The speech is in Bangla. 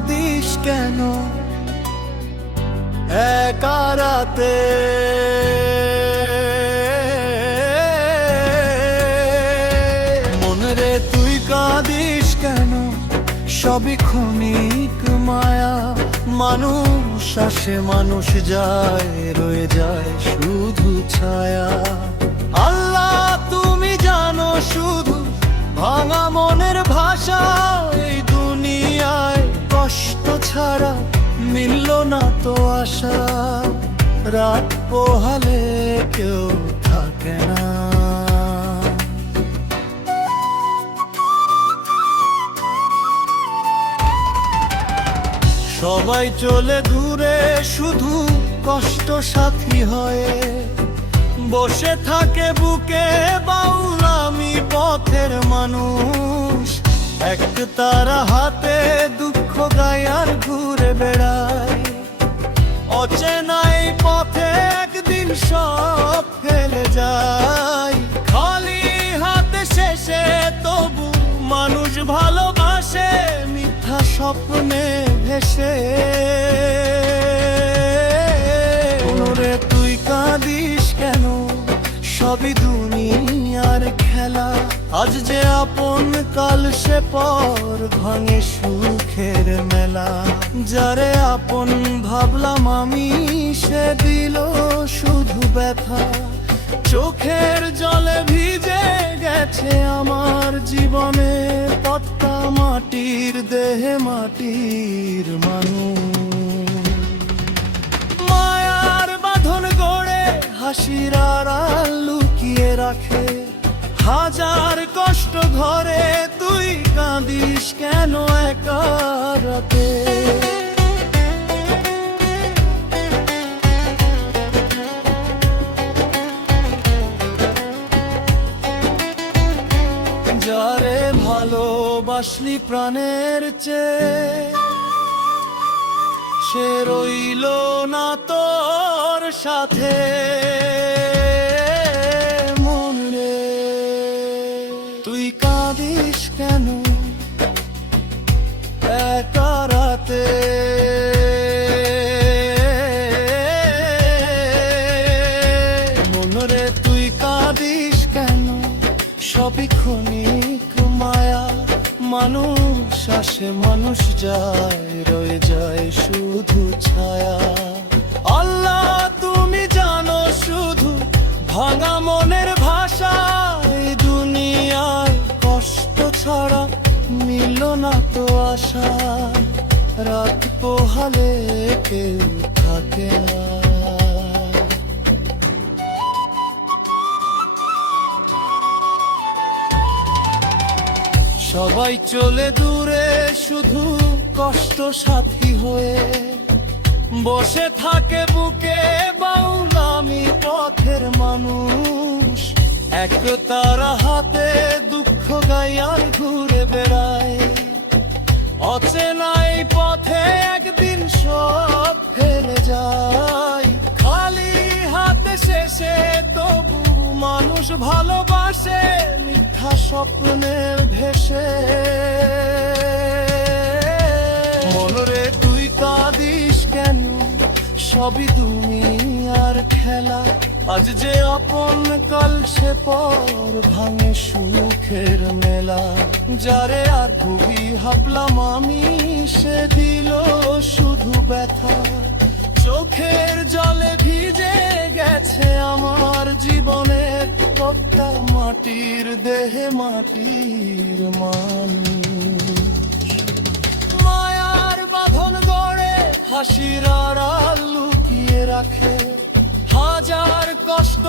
কাঁদিস কেন একা রাতে? মন রে তুই কাঁদিস কেন? সবই ক্ষণিক মায়া, মানুষ আসে মানুষ যায়, রয়ে যায় শুধু ছায়া। আল্লাহ তুমি জানো শুধু ভাঙা মনের ভাষা, এই দুনিয়ায় কষ্ট ছাড়া মিলল না তো আশা। রাত পোহালে কেউ থাকে না, সবাই চলে দূরে, শুধু কষ্ট সাথী হয়ে বসে থাকে বুকে বাউল আমি পথের মানুষ। এক তারা হাতে দুঃখ গায় আর ঘুরে বেড়ায়, অচেনাই পথে একদিন সব ফেলে যায়। খালি হাতে শেষে তবু মানুষ ভালোবাসে, মিথ্যা স্বপ্নে ভেসে। ওরে তুই কাঁদিস কেন? সবই দুনিয়ার খেলা, আজ যে আপন কাল সে পর, ভাঙে সুখের মেলা। যারে আপন ভাবলাম আমি সে দিল শুধু ব্যথা, চোখের জলে ভিজে গেছে আমার জীবনে পথটা মাটির দেহে মাটির মানুষ। মায়ার বাঁধন গড়ে হাসির আড়াল লুকিয়ে রাখে, হাজার কষ্ট ঘরে তুই কাঁদিস কেন একা রাতে? যারে ভালোবাসলি প্রাণের চেয়ে, সে রইল না তোর সাথে। মন রে তুই কাঁদিস কেন একা রাতে? মন রে তুই কাঁদিস কেন? সবই ক্ষণিক মায়া, মানুষ আসে মানুষ যায়, রয়ে যায় শুধু ছায়া। আল্লাহ তুমি জানো শুধু ভাঙা মনের ভাষা, এই দুনিয়ায় কষ্ট ছাড়া মিলল না তো আশা। রাত পোহালে কেউ থাকে না, সবাই চলে দূরে, শুধু কষ্ট সাথী হয়ে বসে থাকে বুকে বাউল আমি পথের মানুষ। এক তারা হাতে দুঃখ গায় আর ঘুরে বেড়ায়, অচেনাই পথে একদিন সব ফেলে যায়। খালি হাতে শেষে তবু মানুষ ভালোবাসে, মিথ্যা স্বপ্নের ভেসে। মন রে তুই কাঁদিস কেন? সবই দুনিয়ার খেলা, আজ যে আপন কাল সে পর, ভাঙে সুখের মেলা। যারে আর ভুবি ভাবলাম আমি সে দিল শুধু ব্যথা, চোখের জলে ভিজে গেছে আমার জীবনের পথটা মাটির দেহে মাটির মানুষ। মায়ার বাঁধন গড়ে হাসির আড়াল লুকিয়ে রাখে, হাজার কষ্ট